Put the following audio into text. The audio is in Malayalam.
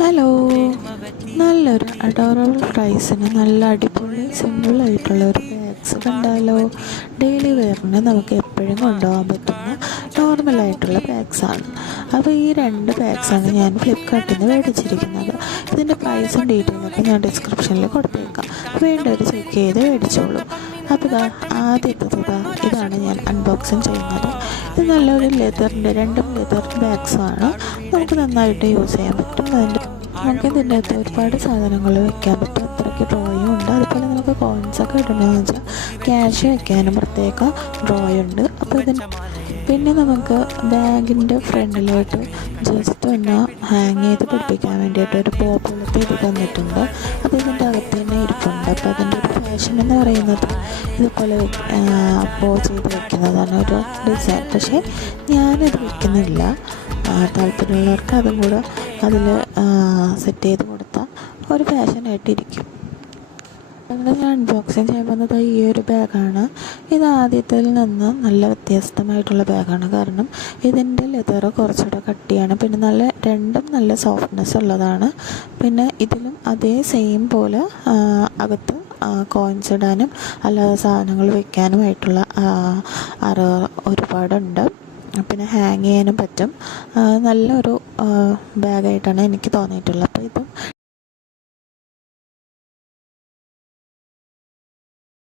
ഹലോ, നല്ലൊരു അഡോറബിൾ പ്രൈസിന് നല്ല അടിപൊളി സിമ്പിളായിട്ടുള്ള ഒരു ബാഗ്സ് കണ്ടാലോ. ഡെയിലി വെയറിന് നമുക്ക് എപ്പോഴും കൊണ്ടുപോകാൻ പറ്റുന്ന നോർമലായിട്ടുള്ള ബാഗ്സാണ്. അപ്പോൾ ഈ രണ്ട് ബാഗ്സാണ് ഞാൻ ഫ്ലിപ്കാർട്ടിൽ നിന്ന് മേടിച്ചിരിക്കുന്നത്. ഇതിൻ്റെ പ്രൈസും ഡീറ്റെയിലൊക്കെ ഞാൻ ഡിസ്ക്രിപ്ഷനിൽ കൊടുത്തേക്കാം. വേണ്ടവർ ചെക്ക് ചെയ്ത് മേടിച്ചോളൂ. അപ്പോൾ ഇതാണ് ഞാൻ അൺബോക്സിങ് ചെയ്യുന്നത്. ഇത് നല്ലൊരു രണ്ടും ലെതർ ബാഗ്സാണ്. നമുക്ക് നന്നായിട്ട് യൂസ് ചെയ്യാൻ പറ്റും. നമുക്ക് ഇതിൻ്റെ അകത്ത് ഒരുപാട് സാധനങ്ങൾ വെക്കാൻ പറ്റും. അത്രയ്ക്ക് ഡ്രോയും ഉണ്ട്. അതുപോലെ നമുക്ക് കോയിൻസൊക്കെ ഇടണമെന്ന് വെച്ചാൽ ക്യാഷ് വെക്കാനും പ്രത്യേക ഡ്രോയുണ്ട്. അപ്പോൾ പിന്നെ നമുക്ക് ബാഗിൻ്റെ ഫ്രണ്ടിലോട്ട് ജസ്റ്റ് ഒന്ന് ഹാങ് ചെയ്ത് പിടിപ്പിക്കാൻ വേണ്ടിയിട്ട് ഒരു പോപ്പുലത്തെ ഇത് തന്നിട്ടുണ്ട്. അത് ഇതിൻ്റെ അകത്ത് തന്നെ ഇരിപ്പുണ്ട്. അപ്പോൾ അതിൻ്റെ ഒരു ഫാഷൻ എന്ന് പറയുന്നത് ഇതുപോലെ ചെയ്ത് വയ്ക്കുന്നതാണ് ഒരു ഡിസൈൻ. പക്ഷേ ഞാനത് വയ്ക്കുന്നില്ല. താല്പര്യമുള്ളവർക്ക് അതും കൂടെ അതിൽ സെറ്റ് ചെയ്ത് കൊടുത്താൽ ഒരു ഫാഷനായിട്ടിരിക്കും. ഞാൻ അൺബോക്സിങ് ചെയ്യാൻ വന്നത് ഈ ഒരു ബാഗാണ്. ഇത് ആദ്യത്തിൽ നിന്ന് നല്ല വ്യത്യസ്തമായിട്ടുള്ള ബാഗാണ്. കാരണം ഇതിൻ്റെ ലെതർ കുറച്ചുകൂടെ കട്ടിയാണ്. പിന്നെ രണ്ടും നല്ല സോഫ്റ്റ്നെസ് ഉള്ളതാണ്. പിന്നെ ഇതിലും അതേ സെയിം പോലെ അകത്ത് കോയിൻസ് ഇടാനും അല്ലാതെ സാധനങ്ങൾ വെക്കാനുമായിട്ടുള്ള ഒരുപാടുണ്ട്. പിന്നെ ഹാങ് ചെയ്യാനും പറ്റും. നല്ലൊരു ബാഗായിട്ടാണ് എനിക്ക് തോന്നിയിട്ടുള്ളത്. അപ്പോൾ ഇതും